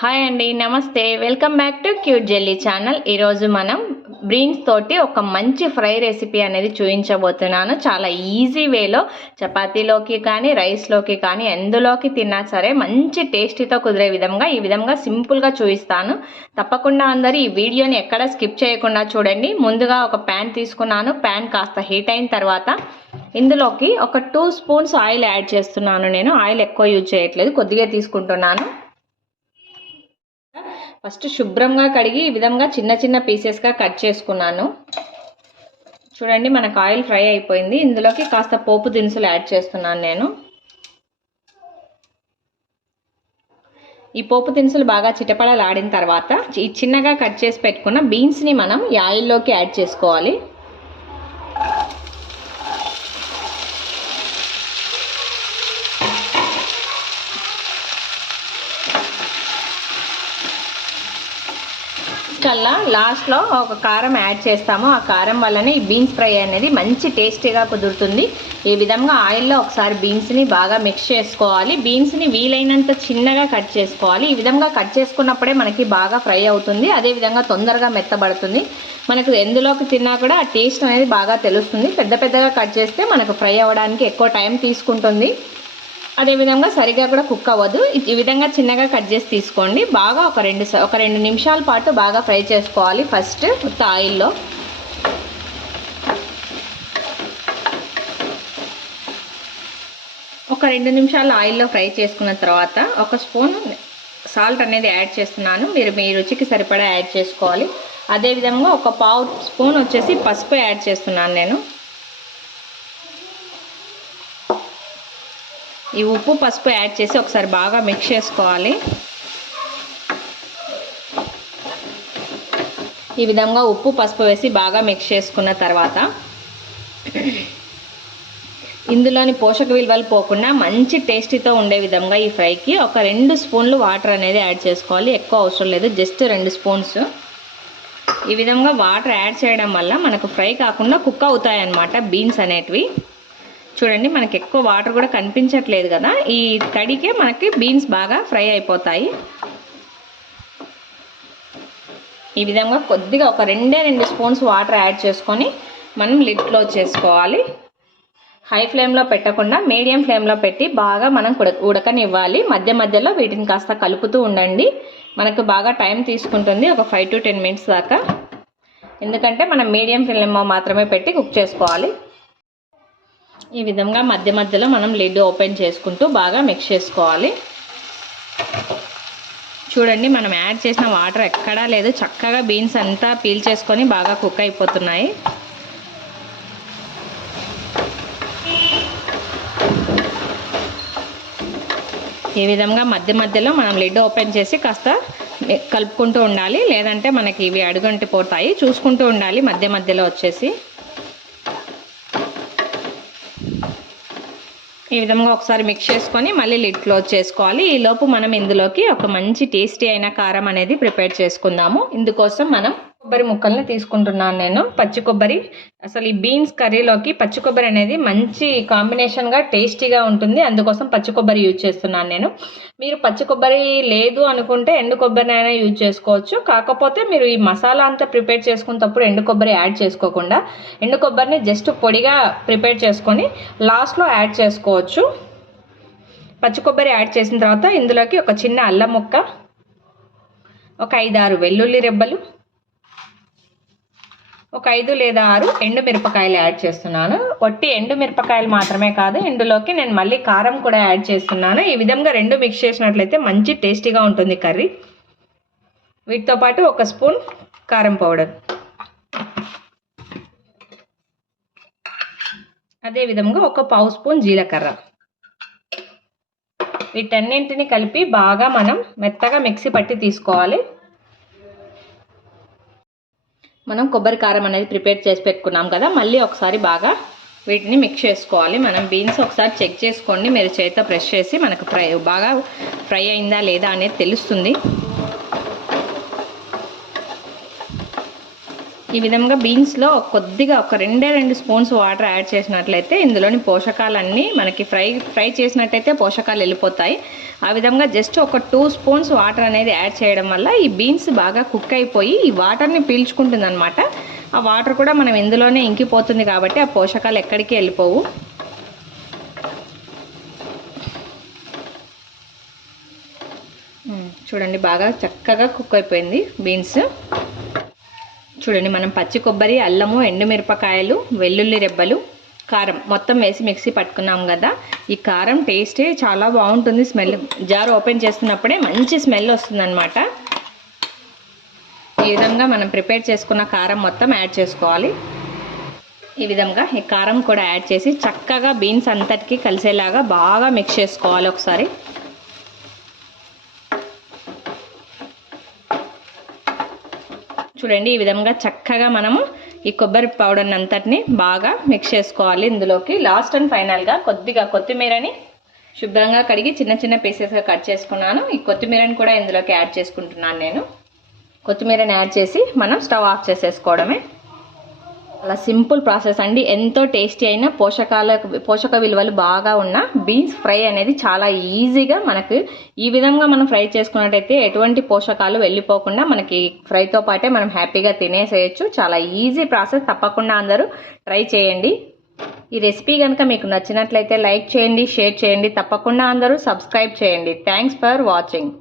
Hi అండి, నమస్తే. Welcome back to cute jelly channel. ఈరోజు మనం బీన్స్ తోటి ఒక మంచి ఫ్రై రెసిపీ అనేది చూపించబోతున్నాను. చాలా ఈజీ వేలో చపాతీలోకి కానీ రైస్లోకి కానీ ఎందులోకి తిన్నా సరే మంచి టేస్టీతో కుదిరే విధంగా ఈ విధంగా సింపుల్గా చూపిస్తాను. తప్పకుండా అందరూ ఈ వీడియోని ఎక్కడ స్కిప్ చేయకుండా చూడండి. ముందుగా ఒక ప్యాన్ తీసుకున్నాను. ప్యాన్ కాస్త హీట్ అయిన తర్వాత ఇందులోకి ఒక 2 స్పూన్స్ ఆయిల్ యాడ్ చేస్తున్నాను. నేను ఆయిల్ ఎక్కువ యూజ్ చేయట్లేదు, కొద్దిగా తీసుకుంటున్నాను. ఫస్ట్ శుభ్రంగా కడిగి ఈ విధంగా చిన్న చిన్న పీసెస్గా కట్ చేసుకున్నాను. చూడండి, మనకు ఆయిల్ ఫ్రై అయిపోయింది. ఇందులోకి కాస్త పోపు దినుసులు యాడ్ చేస్తున్నాను నేను. ఈ పోపు దినుసులు బాగా చిటపడలాడిన తర్వాత ఈ చిన్నగా కట్ చేసి పెట్టుకున్న బీన్స్ని మనం ఈ ఆయిల్లోకి యాడ్ చేసుకోవాలి. కల్లా లాస్ట్లో ఒక కారం యాడ్ చేస్తాము. ఆ కారం వల్లనే ఈ బీన్స్ ఫ్రై అనేది మంచి టేస్టీగా కుదురుతుంది. ఈ విధంగా ఆయిల్లో ఒకసారి బీన్స్ని బాగా మిక్స్ చేసుకోవాలి. బీన్స్ని వీలైనంత చిన్నగా కట్ చేసుకోవాలి. ఈ విధంగా కట్ చేసుకున్నప్పుడే మనకి బాగా ఫ్రై అవుతుంది. అదేవిధంగా తొందరగా మెత్తబడుతుంది. మనకు ఎందులోకి తిన్నా కూడా ఆ టేస్ట్ అనేది బాగా తెలుస్తుంది. పెద్ద పెద్దగా కట్ చేస్తే మనకు ఫ్రై అవ్వడానికి ఎక్కువ టైం తీసుకుంటుంది. అదేవిధంగా సరిగా కూడా కుక్ అవ్వదు. ఈ విధంగా చిన్నగా కట్ చేసి తీసుకోండి. బాగా ఒక రెండు నిమిషాల పాటు బాగా ఫ్రై చేసుకోవాలి. ఫస్ట్ మొత్తం ఆయిల్లో ఒక 2 నిమిషాలు ఆయిల్లో ఫ్రై చేసుకున్న తర్వాత ఒక స్పూన్ సాల్ట్ అనేది యాడ్ చేస్తున్నాను. మీరు మీ రుచికి సరిపడా యాడ్ చేసుకోవాలి. అదేవిధంగా ఒక 1/2 స్పూన్ వచ్చేసి పసుపు యాడ్ చేస్తున్నాను నేను. ఈ ఉప్పు పసుపు యాడ్ చేసి ఒకసారి బాగా మిక్స్ చేసుకోవాలి. ఈ విధంగా ఉప్పు పసుపు వేసి బాగా మిక్స్ చేసుకున్న తర్వాత ఇందులోని పోషక విలువలు పోకుండా మంచి టేస్టీతో ఉండే విధంగా ఈ ఫ్రైకి ఒక 2 స్పూన్లు వాటర్ అనేది యాడ్ చేసుకోవాలి. ఎక్కువ అవసరం లేదు, జస్ట్ 2 స్పూన్స్. ఈ విధంగా వాటర్ యాడ్ చేయడం వల్ల మనకు ఫ్రై కాకుండా కుక్ అవుతాయి అన్నమాట బీన్స్ అనేటివి. చూడండి, మనకి ఎక్కువ వాటర్ కూడా కనిపించట్లేదు కదా. ఈ తడికే మనకి బీన్స్ బాగా ఫ్రై అయిపోతాయి. ఈ విధంగా కొద్దిగా ఒక 2 స్పూన్స్ వాటర్ యాడ్ చేసుకొని మనం లిడ్ క్లోజ్ చేసుకోవాలి. హై ఫ్లేమ్లో పెట్టకుండా మీడియం ఫ్లేమ్లో పెట్టి బాగా మనం ఉడకనివ్వాలి. మధ్య మధ్యలో వీటిని కాస్త కలుపుతూ ఉండండి. మనకు బాగా టైం తీసుకుంటుంది, ఒక 5 to 10 minutes దాకా. ఎందుకంటే మనం మీడియం ఫ్లేమ్లో మాత్రమే పెట్టి కుక్ చేసుకోవాలి. ఈ విధంగా మధ్య మధ్యలో మనం లిడ్ ఓపెన్ చేసుకుంటూ బాగా మిక్స్ చేసుకోవాలి. చూడండి, మనం యాడ్ చేసిన వాటర్ ఎక్కడా లేదు. చక్కగా బీన్స్ అంతా పీల్ చేసుకొని బాగా కుక్ అయిపోతున్నాయి. ఈ విధంగా మధ్య మధ్యలో మనం లిడ్ ఓపెన్ చేసి కాస్త కలుపుకుంటూ ఉండాలి. లేదంటే మనకి ఇవి అడుగంటిపోతాయి. చూసుకుంటూ ఉండాలి మధ్య మధ్యలో వచ్చేసి. ఈ విధంగా ఒకసారి మిక్స్ చేసుకొని మళ్ళీ లిడ్ క్లోజ్ చేసుకోవాలి. ఈ లోపు మనం ఇందులోకి ఒక మంచి టేస్టీ అయిన కారం అనేది ప్రిపేర్ చేసుకుందాము. ఇందుకోసం మనం కొబ్బరి ముక్కల్ని తీసుకుంటున్నాను నేను. పచ్చి కొబ్బరి, అసలు ఈ బీన్స్ కర్రీలోకి పచ్చి కొబ్బరి అనేది మంచి కాంబినేషన్గా టేస్టీగా ఉంటుంది. అందుకోసం పచ్చి కొబ్బరి యూజ్ చేస్తున్నాను నేను. మీరు పచ్చి కొబ్బరి లేదు అనుకుంటే ఎండు కొబ్బరినైనా యూజ్ చేసుకోవచ్చు. కాకపోతే మీరు ఈ మసాలా అంతా ప్రిపేర్ చేసుకున్నప్పుడు ఎండు కొబ్బరి యాడ్ చేసుకోకుండా ఎండు కొబ్బరిని జస్ట్ పొడిగా ప్రిపేర్ చేసుకొని లాస్ట్లో యాడ్ చేసుకోవచ్చు. పచ్చి కొబ్బరి యాడ్ చేసిన తర్వాత ఇందులోకి ఒక చిన్న అల్లం ముక్క, ఒక 5-6 వెల్లుల్లి రెబ్బలు, ఒక 5 లేదా 6 ఎండు మిరపకాయలు యాడ్ చేస్తున్నాను. ఒట్టి ఎండు మిరపకాయలు మాత్రమే కాదు, ఇందులోకి నేను మళ్ళీ కారం కూడా యాడ్ చేస్తున్నాను. ఈ విధంగా 2 మిక్స్ చేసినట్లయితే మంచి టేస్టీగా ఉంటుంది కర్రీ. వీటితో పాటు 1 స్పూన్ కారం పౌడర్, అదేవిధంగా ఒక 1/2 స్పూన్ జీలకర్ర. వీటన్నింటిని కలిపి బాగా మనం మెత్తగా మిక్సీ పట్టి తీసుకోవాలి. మనం కొబ్బరి కారం అనేది ప్రిపేర్ చేసి పెట్టుకున్నాం కదా, మళ్ళీ ఒకసారి బాగా వీటిని మిక్స్ చేసుకోవాలి. మనం బీన్స్ ఒకసారి చెక్ చేసుకోండి, మీరు చేతితో ప్రెస్ చేసి మనకు బాగా ఫ్రై అయిందా లేదా అనేది తెలుస్తుంది. ఈ విధంగా బీన్స్లో కొద్దిగా ఒక 2 స్పూన్స్ వాటర్ యాడ్ చేసినట్లయితే ఇందులోని పోషకాలన్నీ మనకి ఫ్రై చేసినట్టయితే పోషకాలు వెళ్ళిపోతాయి. ఆ విధంగా జస్ట్ ఒక 2 స్పూన్స్ వాటర్ అనేది యాడ్ చేయడం వల్ల ఈ బీన్స్ బాగా కుక్ అయిపోయి ఈ వాటర్ని పీల్చుకుంటుంది అనమాట. ఆ వాటర్ కూడా మనం ఇందులోనే ఇంకిపోతుంది కాబట్టి ఆ పోషకాలు ఎక్కడికి వెళ్ళిపోవు. చూడండి బాగా చక్కగా కుక్ అయిపోయింది బీన్స్. చూడండి మనం పచ్చి కొబ్బరి, అల్లము, ఎండుమిరపకాయలు, వెల్లుల్లి రెబ్బలు, కారం మొత్తం వేసి మిక్సీ పట్టుకున్నాం కదా. ఈ కారం టేస్టే చాలా బాగుంటుంది. స్మెల్ జార్ ఓపెన్ చేస్తున్నప్పుడే మంచి స్మెల్ వస్తుందన్నమాట. ఈ విధంగా మనం ప్రిపేర్ చేసుకున్న కారం మొత్తం యాడ్ చేసుకోవాలి. ఈ విధంగా ఈ కారం కూడా యాడ్ చేసి చక్కగా బీన్స్ అంతటికి కలిసేలాగా బాగా మిక్స్ చేసుకోవాలి ఒకసారి. చూడండి ఈ విధంగా చక్కగా మనము ఈ కొబ్బరి పౌడర్ని అంతటిని బాగా మిక్స్ చేసుకోవాలి. ఇందులోకి లాస్ట్ అండ్ ఫైనల్గా కొద్దిగా కొత్తిమీరని శుభ్రంగా కడిగి చిన్న చిన్న పీసెస్గా కట్ చేసుకున్నాను. ఈ కొత్తిమీరని కూడా ఇందులోకి యాడ్ చేసుకుంటున్నాను నేను. కొత్తిమీరని యాడ్ చేసి మనం స్టవ్ ఆఫ్ చేసేసుకోవడమే. అలా సింపుల్ ప్రాసెస్ అండి. ఎంతో టేస్టీ అయిన పోషక విలువలు బాగా ఉన్న బీన్స్ ఫ్రై అనేది చాలా ఈజీగా మనకు ఈ విధంగా మనం ఫ్రై చేసుకున్నట్టయితే ఎటువంటి పోషకాలు వెళ్ళిపోకుండా మనకి ఫ్రైతో పాటే మనం హ్యాపీగా తినేసేయచ్చు. చాలా ఈజీ ప్రాసెస్. తప్పకుండా అందరూ ట్రై చేయండి. ఈ రెసిపీ కనుక మీకు నచ్చినట్లయితే లైక్ చేయండి, షేర్ చేయండి. తప్పకుండా అందరూ సబ్స్క్రైబ్ చేయండి. Thanks for watching.